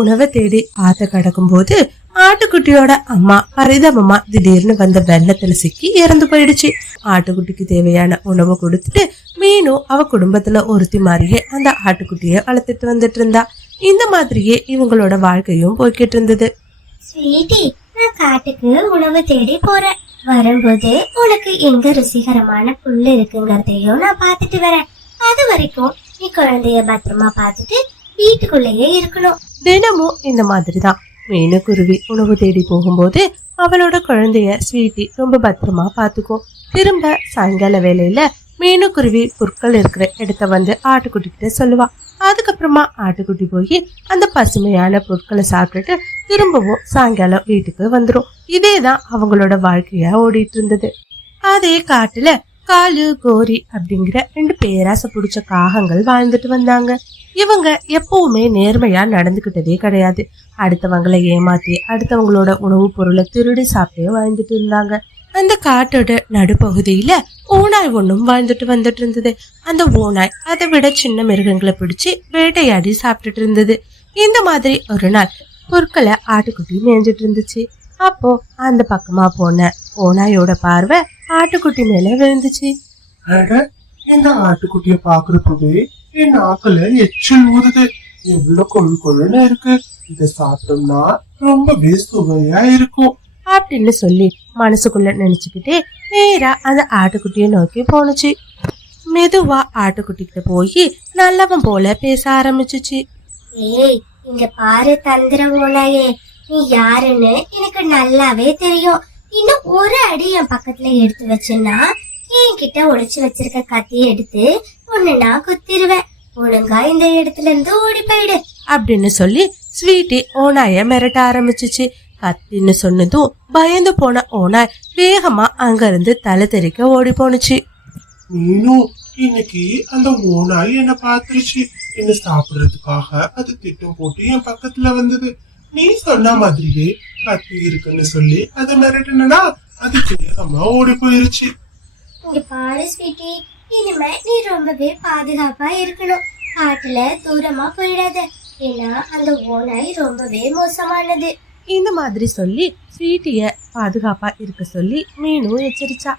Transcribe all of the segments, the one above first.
உணவை தேடி ஆத்த கடக்கும் போது ஆட்டுக்குட்டியோட அம்மா பரிதாபமா திடீர்னு வந்த வெள்ளத்துல சிக்கி இறந்து போயிடுச்சு. ஆட்டுக்குட்டிக்கு தேவையான உணவு கொடுத்துட்டு மீனு அவ குடும்பத்துல ஒருத்தி மாதிரியே அந்த ஆட்டுக்குட்டிய வளர்த்துட்டு வந்துட்டு இருந்தா. இந்த மாதிரியே இவங்களோட வாழ்க்கையும் போய்கிட்டு இருந்தது. ஸ்வீட்டி, நான் காட்டுக்கு உணவு தேடி போறேன். வரும்போது உனக்கு எங்க ருசிகரமான புல்லு இருக்குங்கிறதையும் நான் பாத்துட்டு வரேன். அது வரைக்கும் நீ குழந்தைய பத்திரமா பாத்துட்டு வீட்டுக்குள்ளேயே இருக்கணும். தினமும் இந்த மாதிரிதான் மீனுக்குருவி உணவு தேடி போகும்போது அவளோட குழந்தைய ஸ்வீட்டி ரொம்ப பத்திரமா பாத்துக்கும். திரும்ப சாயங்கால வேலையில மீனுக்குருவி புற்கள் இருக்கிற இடத்த வந்து ஆட்டுக்குட்டி கிட்ட சொல்லுவா. அதுக்கப்புறமா ஆட்டுக்குட்டி போய் அந்த பசுமையான பொருட்களை சாப்பிட்டுட்டு திரும்பவும் சாயங்காலம் வீட்டுக்கு வந்துடும். இதேதான் அவங்களோட வாழ்க்கையா ஓடிட்டு இருந்தது. அதே காட்டுல காலு கோரி அப்படிங்கிற 2 பேராசை பிடிச்ச காகங்கள் வாழ்ந்துட்டு வந்தாங்க. இவங்க எப்பவுமே நேர்மையா நடந்துகிட்டதே கிடையாது. அடுத்தவங்களை ஏமாத்தி அடுத்தவங்களோட உணவு பொருளை திருடி சாப்பிட்டே வாழ்ந்துட்டு இருந்தாங்க. அந்த காட்டோட நடுப்பகுதியில ஓநாய் ஒண்ணும் வாழ்ந்துட்டு வந்துட்டு இருந்தது. அந்த ஓநாய் அதை விட சின்ன மிருகங்களை பிடிச்சு வேட்டையாடி சாப்பிட்டுட்டு இருந்தது. இந்த மாதிரி ஒரு நாள் பொருட்களை ஆட்டுக்குட்டி மேய்ஞ்சிட்டு இருந்துச்சு. அப்போ அந்த பக்கமா போன ஓநாயோட பார்வை ஆட்டுக்குட்டி மேல விழுந்துச்சு. இந்த ஆட்டுக்குட்டிய பாக்குறப்பவே என் நாக்குல எச்சில் ஊறுது. எவ்வளவு கொழுன்னு இருக்கு. இத சாப்பிட்டோம்னா ரொம்பவே சுவையா இருக்கும் அப்படின்னு சொல்லி மனசுக்குள்ள நினைச்சுக்கிட்டே நேரா அந்த ஆட்டுக்குட்டிய நோக்கி போனுச்சு. மெதுவா ஆட்டுக்குட்டி கிட்ட போய் நல்லவன் போல பேச ஆரம்பிச்சுச்சு. ஏய், இங்க பாரு தந்திர ஓநாயே, நீ யாருன்னு எனக்கு நல்லாவே தெரியும். இன்னும் ஒரு அடி என் பக்கத்துல எடுத்து வச்சுன்னா என்கிட்ட ஒளிச்சு வச்சிருக்க கத்தியை எடுத்து உன்னை நான் குத்திருவேன். ஒழுங்கா இந்த இடத்துல இருந்து ஓடி போயிடு அப்படின்னு சொல்லி ஸ்வீட்டி ஓநாய மிரட்ட ஆரம்பிச்சுச்சு. கத்தின்னு சொன்னதும் பயந்து போன ஓநாய் வேகமா அங்க இருந்து தலை தெறிக்க ஓடி போனுச்சு. மீனும் இன்னைக்கு அந்த ஓநாய் என்ன பாத்துருச்சு. என்ன சாப்பிடுறதுக்காக அது திட்டம் போட்டு என் பக்கத்துல வந்தது. நீ சொன்ன மாதிரியே கத்தி இருக்குன்னு சொல்லி அதை மிரட்டினா அது வேகமா ஓடி போயிருச்சு. இங்க பாரு ஸ்வீட்டி, இனிமே நீ ரொம்பவே பாதுகாப்பா இருக்கணும். காட்டுல தூரமா போயிடாத. ஏன்னா அந்த ஓநாய் ரொம்பவே மோசமானது. இந்த மாதிரி சொல்லி ஸ்வீட்டிய பாதுகாப்பா இருக்க சொல்லி மீனும் எச்சரிச்சா.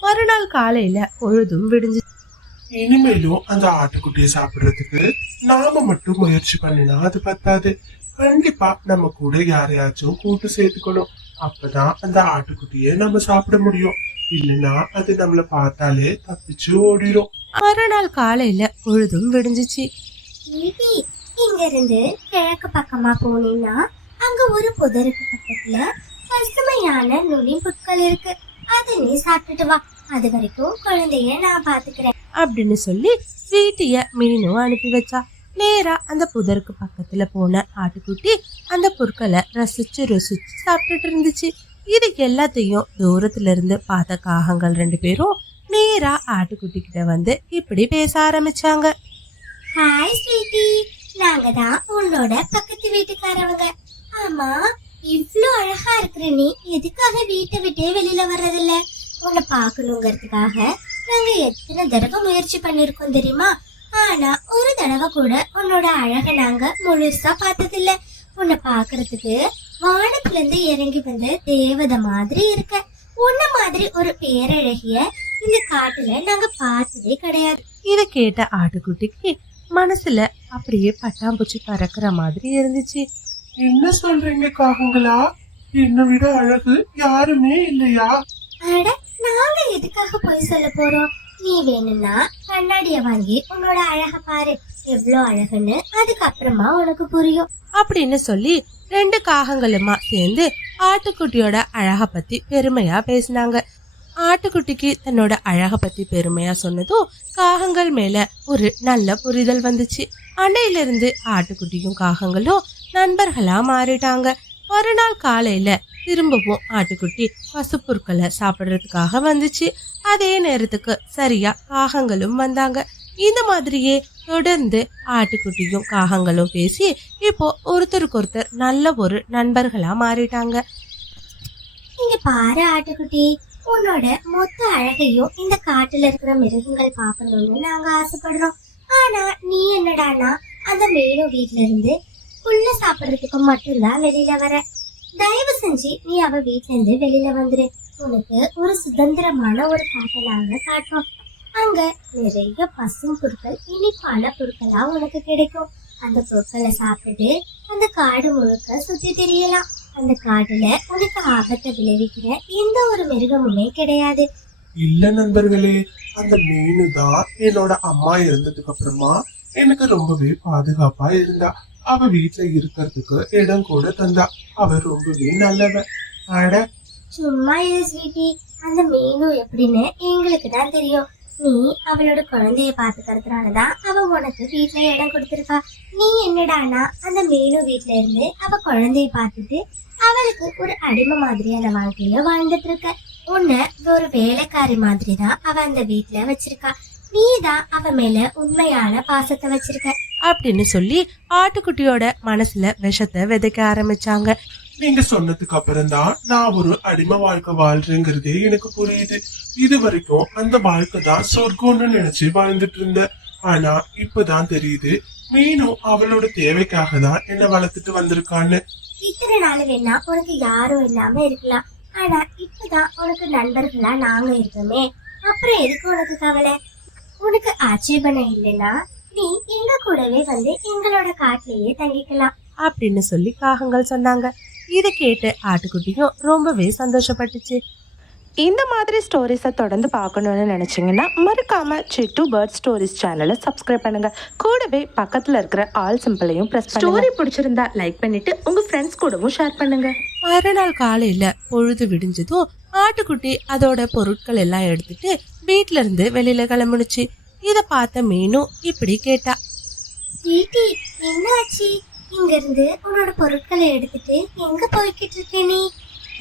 மறுநாள் காலையில பொழுதும் விடிஞ்சு. இனிமேலும் அந்த ஆட்டுக்குட்டியை சாப்பிடுறதுக்கு நாம மட்டும் முயற்சி பண்ணினா அது பத்தாது. கண்டிப்பா நம்ம கூட யாரையாச்சும் கூட்டு சேர்த்துக்கணும். அப்பதான் அந்த ஆட்டுக்குட்டியை நம்ம சாப்பிட முடியும். இல்லைன்னா அது நம்மள பார்த்தாலே தப்பிச்சு ஓடிடும். மறுநாள் காலையில பொழுதும் விடிஞ்சிச்சு. இங்க இருந்து கிழக்கு பக்கமா போனீங்கன்னா அங்க ஒரு புதருக்கு பக்கத்துல பசுமையான நுனி புட்கள் இருக்கு. அதை நீ சாப்பிட்டுட்டு வா. அது வரைக்கும் குழந்தைய நான் பாத்துக்கிறேன் அப்படின்னு சொல்லி ஸ்வீட்டிய மீனும் அனுப்பி வச்சா. நேரா அந்த புதருக்கு பக்கத்துல போன ஆட்டுக்குட்டி அந்த பொருட்களை ரசிச்சு ருசிச்சு சாப்பிட்டுட்டு இருந்துச்சு. இது எல்லாத்தையும் தூரத்துல இருந்து பார்த்த காகங்கள் 2 பேரும் நேரா ஆட்டுக்குட்டி கிட்ட வந்து இப்படி பேச ஆரம்பிச்சாங்க. ஹாய் ஸ்வீட்டி, நாங்க தான் உன்னோட பக்கத்து வீட்டுக்காரவங்க. ஆமா, இவ்ளோ அழகா இருக்கிற நீ எதுக்காக வீட்டை விட்டே வெளியில வர்றதில்ல? உன்னை பாக்கணுங்கிறதுக்காக நாங்க எத்தனை தடவை முயற்சி பண்ணிருக்கோம் தெரியுமா? ஆனா ஒரு தடவை கூட உன்னோட அழக நாங்க முழுசா பார்த்ததில்ல. உன்னை பாக்குறதுக்கு வானத்துல இருந்து இறங்கி வந்த தேவதை மாதிரி இருக்க. உன்ன மாதிரி ஒரு பேரழகிய இந்த காட்டுல நாங்க பார்த்ததே கிடையாது. இத கேட்ட ஆட்டுக்குட்டிக்கு மனசுல அப்படியே பட்டாம்பூச்சி பறக்கிற மாதிரி இருந்துச்சு. என்ன சொல்றீங்க காகங்களா? என்னை விட அழகு யாருமே இல்லையா? அட, நாங்க எதுக்காக போய் சொல்ல போறோம்? நீ வேணும்னா கண்ணாடிய வாங்கி உன்னோட அழக பாரு, எவ்வளவு அழகுன்னு. அதுக்கப்புறமா உனக்கு புரியும் அப்படின்னு சொல்லி 2 காகங்களுமா சேர்ந்து ஆட்டுக்குட்டியோட அழக பத்தி பெருமையா பேசினாங்க. ஆட்டுக்குட்டிக்கு தன்னோட அழக பத்தி பெருமையா சொன்னதும் காகங்கள் மேல ஒரு நல்ல புரிதல் வந்துச்சு. அன்னையிலிருந்து ஆட்டுக்குட்டியும் காகங்களும் நண்பர்களா மாறிட்டாங்க. மறுநாள் காலையில திரும்பவும் ஆட்டுக்குட்டி பசுப்புற்களை சாப்பிடுறதுக்காக வந்துச்சு. அதே நேரத்துக்கு சரியா காகங்களும் வந்தாங்க. இந்த மாதிரியே தொடர்ந்து ஆட்டுக்குட்டியும் காகங்களும் பேசி இப்போ ஒருத்தருக்கு ஒருத்தர் நல்ல ஒரு நண்பர்களா மாறிட்டாங்க. இங்க பாரு ஆட்டுக்குட்டி, உன்னோட மொத்த அழகையும் இந்த காட்டுல இருக்கிற மிருகங்கள் பாக்கணும்னு நாங்க ஆசைப்படுறோம். ஆனா நீ என்னடானா அந்த மேலும் வீட்டுல இருந்து புல்ல சாப்பிடுறதுக்கு மட்டும்தான் வெளியில வர. தயவு செஞ்சு நீ அவ வீட்ல இருந்து வெளியில வந்துரு. உனக்கு ஒரு சுதந்திரமான ஒரு காட்டை நாங்க காட்டுறோம். அங்க நிறைய பசும் பொருட்கள், இனிப்பான பொருட்களா உனக்கு கிடைக்கும். அந்த பொருட்களை சாப்பிட்டு அந்த காடு முழுக்க சுத்தி தெரியலாம். அந்த காட்டுல உனக்கு ஆபத்தை விளைவிக்கிற எந்த ஒரு மிருகமுமே கிடையாது. இல்ல நண்பர்களே, அந்த மீனு தான் என்னோட அம்மா இருந்ததுக்கு அப்புறமா எனக்கு ரொம்பவே பாதுகாப்பா இருந்தா. அவ வீட்டுல இருக்கிறதுக்கு இடம் கூட தந்தா. அவ ரொம்பவே நல்லவ. அட சும்மா இது ஸ்வீட்டி, அந்த மீனு எப்படின்னு எங்களுக்கு தான் தெரியும். நீ அவளோட குழந்தைய பாத்துக்கிறதுனாலதான் அவ உனக்கு வீட்டுல இடம் கொடுத்திருக்கா. நீ என்னடானா அந்த மீனு வீட்டுல இருந்து அவ குழந்தைய பார்த்துட்டு அவளுக்கு ஒரு அடிமை மாதிரியான வாழ்க்கையில வாழ்ந்துட்டு இருக்க. உன்னை ஒரு வேலைக்காரி மாதிரி தான் அவ அந்த வீட்டுல வச்சிருக்கா. நீ தான் அவ மேல உண்மையான பாசத்தை வச்சிருக்க அப்படின்னு சொல்லி ஆட்டுக்குட்டியோட மனசுல விஷத்தை விதைக்க ஆரம்பிச்சாங்க. நீங்க சொன்னதுக்கு அப்புறம் தான் நான் ஒரு அடிமை வாழ்க்கை வாழ்றேங்கிறதே எனக்கு புரியுது. இது வரைக்கும் அந்த வாழ்க்கை தான் சொர்க்கம்னு நினைச்சு வாழ்ந்துட்டு இருந்தேன். ஆனா இப்பதான் தெரியுது, மீனும் அவளோட தேவைக்காக தான் என்ன வளர்த்துட்டு வந்திருக்கான்னு. இத்தனை நாள் வேணா உனக்கு யாரும் இல்லாம இருக்கலாம். ஆனா இப்பதான் உனக்கு நண்பர்களா நாங்க இருக்கோமே, அப்புறம் எதுக்கு உனக்கு கவலை? உனக்கு ஆட்சேபனை இல்லைன்னா நீ எங்க கூடவே வந்து எங்களோட காட்டிலேயே தங்கிக்கலாம் அப்படின்னு சொல்லி காகங்கள் சொன்னாங்க. இதை கேட்டு ஆட்டுக்குட்டியும் ரொம்பவே சந்தோஷப்பட்டுச்சு. இந்த மாதிரி ஸ்டோரிஸை தொடர்ந்து பார்க்கணுன்னு நினச்சிங்கன்னா மறக்காம சிட்டு பேர்ட் ஸ்டோரிஸ் சேனலை சப்ஸ்கிரைப் பண்ணுங்க. கூடவே பக்கத்தில் இருக்கிற ஆல் சிம்பிளையும் ப்ரெஸ் பண்ணுங்க. ஸ்டோரி பிடிச்சிருந்தா லைக் பண்ணிட்டு உங்க ஃப்ரெண்ட்ஸ் கூடவும் ஷேர் பண்ணுங்க. மறுநாள் காலையில பொழுது விடிஞ்சதும் ஆட்டுக்குட்டி அதோட பொருட்கள் எல்லாம் எடுத்துட்டு வீட்ல இருந்து வெளியில கிளம்புனுச்சு. இத பார்த்த மீனும் இப்படி கேட்டா, ஸ்வீட்டி, என்ன ஆச்சு? இங்க இருந்து உன்னோட பொருட்களை எடுத்துட்டு எங்க போய்கிட்டு இருக்க நீ?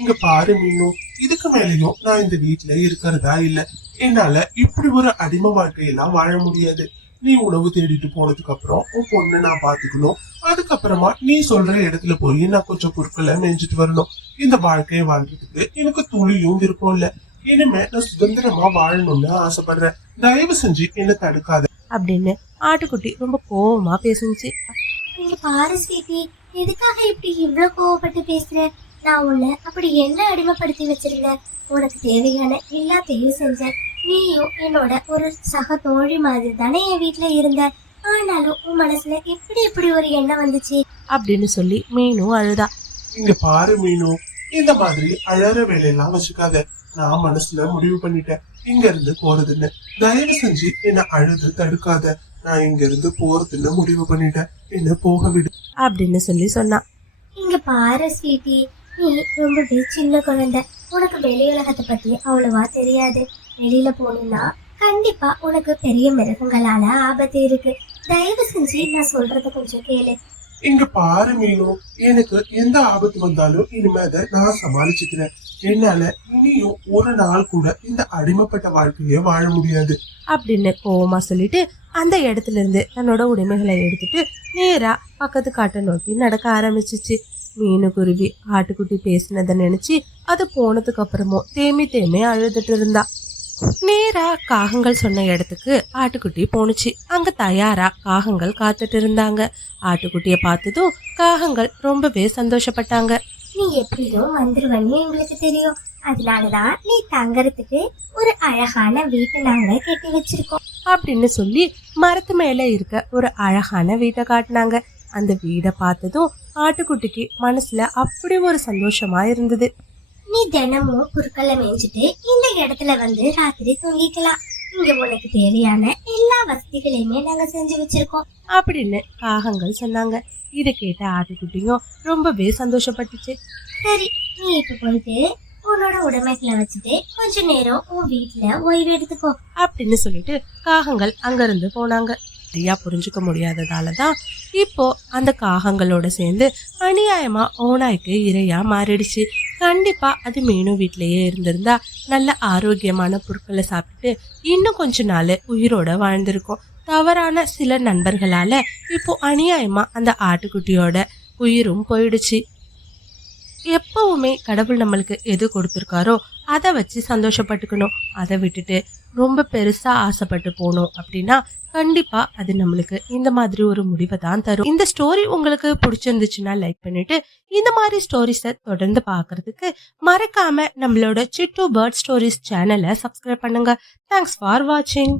இங்க பாரு மீனு, இதுக்கு மேலேயும் நான் இந்த வீட்டுல இருக்கிறதா இல்ல. என்னால இப்படி ஒரு அடிமை வாழ்க்கையெல்லாம் வாழ முடியாது. நீ உணவு தேடிட்டு போனதுக்கு அப்புறம் உன் பொண்ணை நான் பாத்துக்கணும். அதுக்கப்புறமா நீ சொல்ற இடத்துல போய் நான் கொஞ்சம் பொருட்களை மேய்ஞ்சிட்டு வரணும். இந்த வாழ்க்கையை வாழ்றதுக்கு எனக்கு துளியும் விருப்பம் இல்ல. இனிமே நான் சுதந்திரமா வாழணும்னு ஆசைப்படுறேன். தயவு செஞ்சு என்ன தடுக்காத அப்படின்னு ஆட்டுக்குட்டி ரொம்ப கோவமா பேசுச்சு. இங்க பாரு ஸ்வீட்டி, எதுக்காக இப்படி இவ்வளவு கோவப்பட்டு பேசுற? நான் உன்னை அப்படி என்ன அடிமைப்படுத்தி வச்சிருந்தேன்? உனக்கு தேவையான எல்லாத்தையும் செஞ்சேன். நீயும் என்னோட ஒரு சக தோழி மாதிரி தானே என் வீட்டுல இருந்த. ஆனாலும் உன் மனசுல எப்படி ஒரு எண்ணம் வந்துச்சு? அப்படின்னு சொல்லி மீனும் அழுதா. இங்க பாரு மீனு, இந்த மாதிரி அழற வேலையெல்லாம் வச்சுக்காத. நான் மனசுல முடிவு பண்ணிட்டேன் இங்க இருந்து போறதுன்னு. தயவு செஞ்சு என்ன அழுது தடுக்காத. நான் இங்க இருந்து போறதுன்னு முடிவு பண்ணிட்டேன். என்ன போக விடு அப்படின்னு சொல்லி சொன்னா. இங்க பாரு ஸ்வீட்டி, நீ ரொம்பவே சின்ன குழந்தை. உனக்கு வெளி உலகத்தை பத்தி அவ்வளவா தெரியாது. வெளியில போனா கண்டிப்பா உனக்கு பெரிய மிருகங்களால ஆபத்து இருக்கு. தயவு செஞ்சு நான் சொல்றத கொஞ்சம் கேளு. இங்க பாரு மீனு, எனக்கு எந்த ஆபத்து வந்தாலும் இனிமே அதை நான் சமாளிச்சுக்கிறேன். என்னால இனியும் ஒரு நாள் கூட இந்த அடிமைப்பட்ட வாழ்க்கைய வாழ முடியாது அப்படின்னு கோவமா சொல்லிட்டு அந்த இடத்துல இருந்து தன்னோட உடைமைகளை எடுத்துட்டு நேரா பக்கத்து காட்டை நோக்கி நடக்க ஆரம்பிச்சிச்சு. மீனு குருவி ஆட்டுக்குட்டி பேசினதை நினைச்சு அது போனதுக்கு அப்புறமும் தேமி அழுதுட்டு இருந்தா. நேரா காகங்கள் சொன்ன இடத்துக்கு ஆட்டுக்குட்டி போனுச்சு. அங்க தயாரா காகங்கள் காத்துட்டு இருந்தாங்க. ஆட்டுக்குட்டிய பார்த்ததும் காகங்கள் ரொம்பவே சந்தோஷப்பட்டாங்க. நீ எப்படியும் வந்துருவன்னு எங்களுக்கு தெரியும். அதனாலதான் நீ தங்கறதுக்கு ஒரு அழகான வீட்டை நாங்க கட்டி வச்சிருக்கோம் அப்படின்னு சொல்லி மரத்து மேல இருக்க ஒரு அழகான வீட்டை காட்டினாங்க. அந்த வீடை பார்த்ததும் ஆட்டுக்குட்டிக்கு மனசுல அப்படி ஒரு சந்தோஷமா இருந்தது. நீ தினமும் பொருட்களை மேய்ச்சிட்டு இந்த இடத்துல வந்து ராத்திரி தூங்கிக்கலாம். இங்க உனக்கு தேவையான எல்லா வசதிகளையுமே நாங்க செஞ்சு வச்சிருக்கோம் அப்படின்னு காகங்கள் சொன்னாங்க. இதை கேட்ட ஆட்டுக்குட்டியும் ரொம்பவே சந்தோஷப்பட்டுச்சு. சரி, நீ இப்ப போயிட்டு உன்னோட உடைமைகளை வச்சுட்டு கொஞ்ச நேரம் உன் வீட்டுல ஓய்வு எடுத்துக்கோ அப்படின்னு சொல்லிட்டு காகங்கள் அங்கிருந்து போனாங்க. சரியா புரிஞ்சுக்க முடியாததாலதான் இப்போ அந்த காகங்களோட சேர்ந்து அநியாயமா ஓநாய்க்கு இரையா மாறிடுச்சு. கண்டிப்பா அது மீனும் வீட்லயே இருந்திருந்தா நல்ல ஆரோக்கியமான பொருட்களை சாப்பிட்டு இன்னும் கொஞ்ச நாள் உயிரோட வாழ்ந்திருக்கும். தவறான சில நண்பர்களால இப்போ அநியாயமா அந்த ஆட்டுக்குட்டியோட உயிரும் போயிடுச்சு. எப்பவுமே கடவுள் நம்மளுக்கு எது கொடுத்துருக்காரோ அதை வச்சு சந்தோஷப்பட்டுக்கணும். அதை விட்டுட்டு ரொம்ப பெருசா ஆசைப்பட்டு போனோம் அப்படின்னா கண்டிப்பா அது நம்மளுக்கு இந்த மாதிரி ஒரு முடிவை தான் தரும். இந்த ஸ்டோரி உங்களுக்கு பிடிச்சிருந்துச்சுன்னா லைக் பண்ணிட்டு இந்த மாதிரி ஸ்டோரிஸை தொடர்ந்து பார்க்கிறதுக்கு மறக்காம நம்மளோட சிட்டு பேர்ட் ஸ்டோரிஸ் சேனலை சப்ஸ்கிரைப் பண்ணுங்க. தேங்க்ஸ் ஃபார் வாட்சிங்.